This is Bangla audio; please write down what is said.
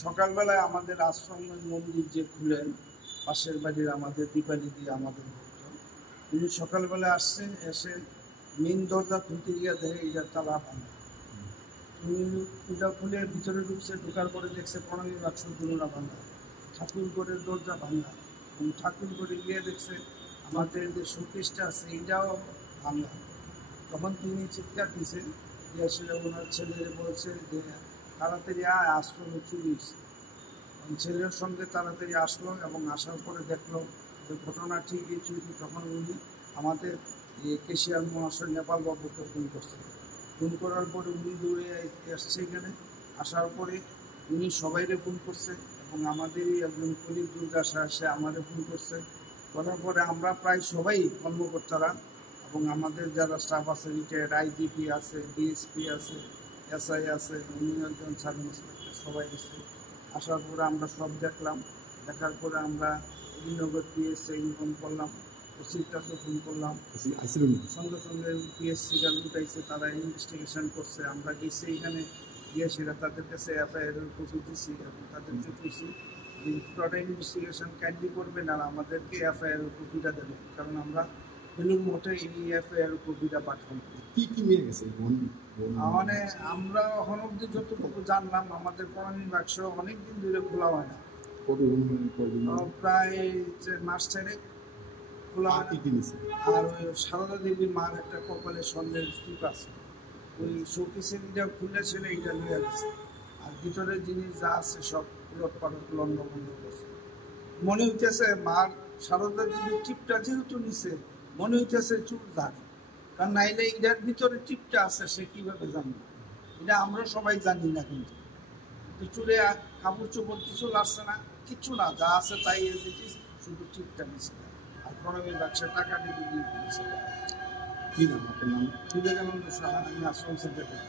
সকালবেলায় আমাদের আশ্রমের মন্দির যে খুলেন পাশের বাড়ির আমাদের দীপালি দিয়ে আমাদের ভক্ত, উনি সকালবেলায় আসছেন, এসে মেন দরজা খুলতে গিয়ে দেখে এটা তালা ভাঙা। উনি ওটা খুলে ভিতরে ঢুকছে, ঢোকার পরে দেখছে প্রণবী বাক্স দুলনা ভাঙা, ঠাকুর ঘরের দরজা ভাঙা, এবং ঠাকুর ঘরে গিয়ে দেখছে আমাদের যে শোকেসটা আছে এটাও ভাঙা। তখন তিনি চিৎকার দিছে, যে আসলে ওনার ছেলে বলছে যে তাড়াতাড়ি আয়, আশ্রমে চুরি হয়েছে। ছেলের সঙ্গে তাড়াতাড়ি আসলো এবং আসার পরে দেখলো যে ঘটনা ঠিকই চুরি। তখন উনি আমাদের কেশিয়ার মহাশয় নেপাল বাবুকে ফোন করছে। ফোন করার পরে উনি দৌড়ে আসছে এখানে। আসার পরে উনি সবাইরে ফোন করছে এবং আমাদেরই একজন কলিগ দুর্গা সে আমাদের ফোন করছে। করার পরে আমরা প্রায় সবাই কর্মকর্তারা এবং আমাদের যারা স্টাফ আছে, রিটায়ার্ড আইজিপি আছে, ডিএসপি আছে, এসআই আছে, উনি একজন সাব ইন্সপেক্টর, সবাই এসে আসার পরে আমরা সব দেখলাম। দেখার পরে আমরা শ্রীনগর পিএসসি ইনফর্ম করলাম, ওসির কাছে ফোন করলাম, সঙ্গে সঙ্গে পিএসসিরা লুটাইছে, তারা ইনভেস্টিগেশন করছে। আমরা গেছি এখানে, গিয়ে সেটা তাদের কাছে এফআইআরের কপি দিচ্ছি এবং তাদেরকে দিয়েছি পুরোটা ইনভেস্টিগেশন কাইন্ডলি করবেন আর আমাদেরকে এফআইআরের কপিটা দেবেন, কারণ আমরা বেলুর মঠে এই এফআইআর কপিটা পাঠাবো। কি কি নিয়ে গেছে মানে আমরা এখন অব্দি যতটুকু জানলাম, আমাদের প্রণামী বাক্স অনেকদিন ধরে খোলা হয় না, প্রায় মাস 4 খোলা হয় না। আর ওই সারদা দেবীর মার একটা কপালে স্বর্ণের স্তূপ আছে, ওই শোকেসের এটা খুলেছিল, এটা নিয়ে গেছে। আর ভিতরের জিনিস যা আছে সব উলট পালট লন্ড বন্ধ করছে। মনে হইতেছে মার সারদা দেবীর টিপটা যেহেতু নিছে, মনে হইতেছে চুল জানে, কারণ নাইলে এটার ভিতরে টিপটা আছে সে কিভাবে জানবে, এটা আমরা সবাই জানি না। কিন্তু চুলে কাপড় চোপড় কিছু লাগছে না, কিচ্ছু না, যা আছে তাই এসেছিস, শুধু টিপটা নিছে। আর প্রণবীর ব্যবসার টাকা দিয়ে দিয়েছে। কি নাম আপনার নাম? বিবেকানন্দ সাহা, আমি আশ্রম সেক্রেটারি।